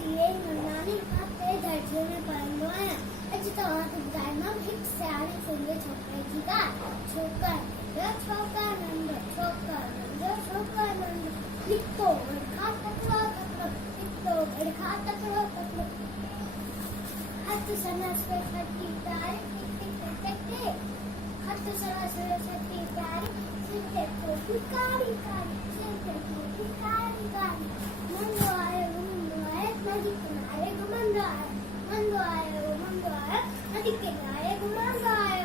ये नानी खाते दर्जे में पढ़नो है अच्छी तो वहाँ तक जाना एक सियाने सुनिए छोकरे जी का छोकर नंद छोकर नंद लिखो खा तकड़ो लिखो खा तकड़ो हाथ सना सरस्वती प्यारे टिक हाथ सना सरस्वती प्यारे सिरते को कारी सिरते को कारी मंदो आए नदी किनारे मंदो आए नदी किनारे मंदो आए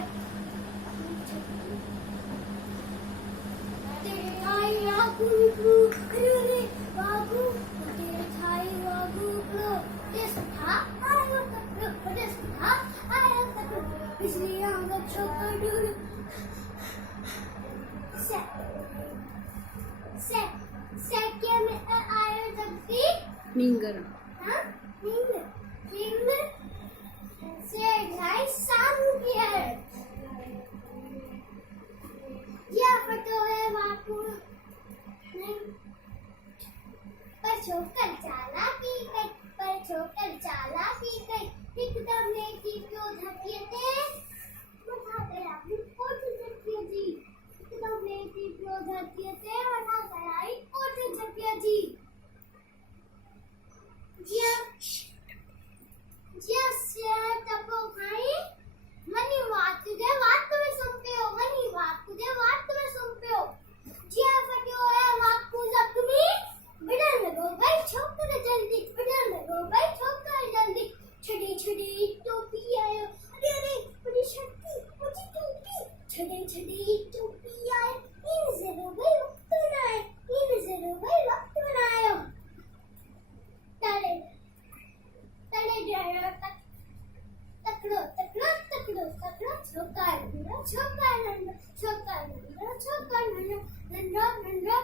तेरे आई आगू अरे बाबू तेरे थाई बाबू लो देश था आयो तक देश था आयो तक बिजली आंगा छोकर दूर से क्या में आयो जगती मिंगर हाँ हिंग से ढाई सामू की है या पतो है बापू नहीं पर छोकर चाला की कई एकदम ने की क्यों धकिए थे मथा गया कोट धकिए जी एकदम ने की क्यों धकिए थे मथा गया कोट धकिए जी जिया तपो भाई मनी बात तुझे बात तुम्हें सुनते हो मनी बात तुझे बात तुम्हें सुनते हो जिया फटियो है बात पूजा तुम्हें बिडर में गो भाई छोकर जल्दी बिडर में गो भाई छोकर जल्दी छड़ी टोपी आयो अरे बड़ी शक्ति मुझे टोपी छड़ी टोपी आयो इन जरूर भाई वक्त बनायो तले जरा तकड़ो छोकर नंदो